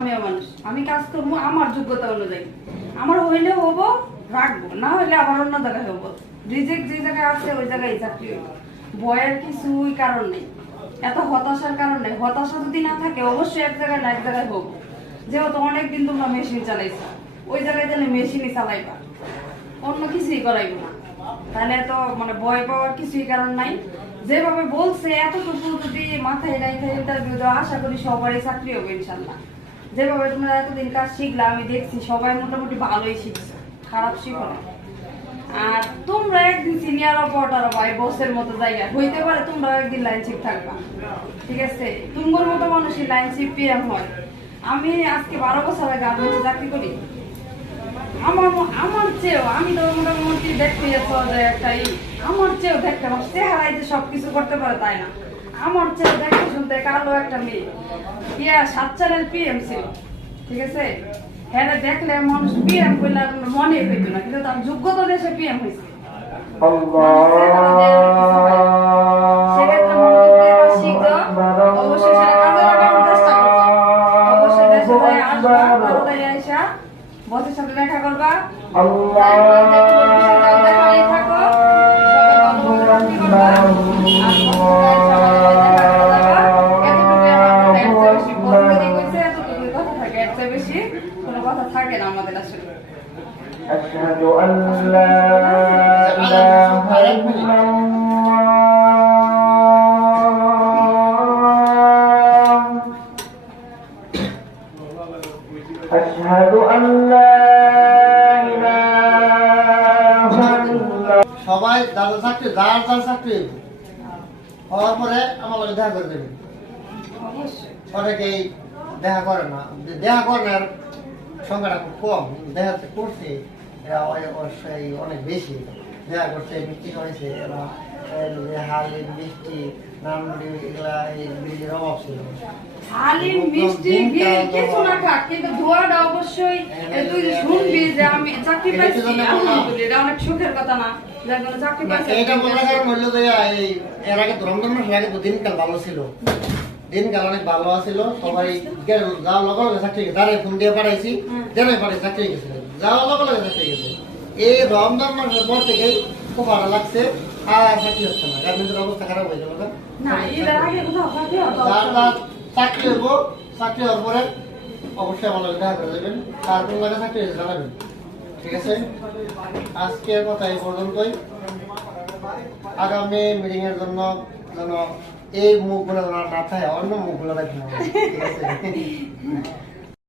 মানুষ আমি কাজ করবো আমার যোগ্যতা অনুযায়ী, আমার হইলে হবো, রাখবো, না হইলে আবার অন্য জায়গায় হবো। রিজেক্ট যে জায়গায় আছে ওই জায়গায় চাকরি হইব। ভয়ের কিছুই কারণ নেই, এত হতাশার কারণ নেই। হতাশা যদি না থাকে অবশ্যই এক জায়গায় না এক জায়গায় হবো। যেহেতু অনেকদিন তোমরা মেশিন চালাইছো, ওই জায়গায় গেলে মেশিনই চালাইবা, অন্য কিছুই করাইবো না। তাহলে তো ভয় পাওয়ার কিছুই কারণ নাই। যেভাবে বলছে এতটুকু যদি মাথায় রেখে ইন্টারভিউ দেওয়া, আশা করি সবারই চাকরি হবে ইনশাল্লাহ। যেভাবে তোমরা এতদিন কাজ শিখলা, আমি দেখছি সবাই মোটামুটি ভালোই শিখছো, খারাপ শিখো না। আর তোমরা একদিন সিনিয়র অপারেটর ভাই বসের মতো জায়গায় হইতে পারে, তোমরা একদিন লাইন শিপ থাকবা, ঠিক আছে? তোমার মতো মানুষের লাইন শিপ পিএম হয়। আমি আজকে 12 বছর আগে গার্মেন্টসে চাকরি করি। আমার চেয়েও আমি তো মোটামুটি দেখতে একটাই, আমার চেয়েও দেখতে আমার চেহারাই যে সবকিছু করতে পারে তাই না। আমার চেয়েও দেখতে শুনতে কালো একটা মেয়ে 7 সালের পিএম ছিল, ঠিক আছে? হ্যাঁ, দেখলে মানুষ পিএম করলে মনে হইতো না, কিন্তু তার যোগ্যতা দেশে পিএম হয়েছে। সেক্ষেত্রে অবশ্যই সেটা কাজে লাগানোর চেষ্টা করবো। অবশ্যই দেশে আসবা, তাড়াতাড়ি আইসা বসের সাথে দেখা করবা, কথা থাকে না আমাদের আসলে। أشهد أن لا إله إلا الله أشهد أن لا إله إلا সবাই দাদা চাকরি যার চাকরি হওয়ার পরে আমার লগে দেখা করে দেবে। অনেকেই দেখা করে না, দেখা করে না সংখ্যাটা খুব কম, দেখা করছে এরা অবশ্যই অনেক বেশি। দেখা করছে, মিষ্টি হয়েছে, এরা হালিম মিষ্টি নানমুড়ি এগুলা এই বিড়ির অভাব ছিল। হালিম মিষ্টি কিছু না খাক, কিন্তু ধোয়াটা অবশ্যই তুই শুনবি যে আমি চাকরি পাইছি, এটা অনেক সুখের কথা না? চাকরি পাইছি এটা বলার কারণ হইলো যে এর আগে রমজান মাসের আগে তো দিনকাল ভালো ছিল, দিনকাল অনেক ভালো আছিল। সবাই যাওয়ার লগে লগে চাকরি গেছে, যারা ফোন দিয়ে পাঠাইছি যারাই পাঠাই চাকরি গেছে, যাওয়ার লগে লগে চাকরি গেছে। এই রমজান মাসের পর থেকেই খুব ভালো লাগছে, আর চাকরি হচ্ছে না, গার্মেন্টের অবস্থা খারাপ হয়ে গেল। যার চাকরি হইব, চাকরি হওয়ার পরে অবশ্যই আমার লগে দেখা করে দেবেন, তার কোন লাগে চাকরি জানাবেন, ঠিক আছে? আজকের কথা এই পর্যন্তই। আগামী মিটিং এর জন্য যেন এই মুখগুলো না থাকে, অন্য মুখগুলো দেখবেন, ঠিক আছে?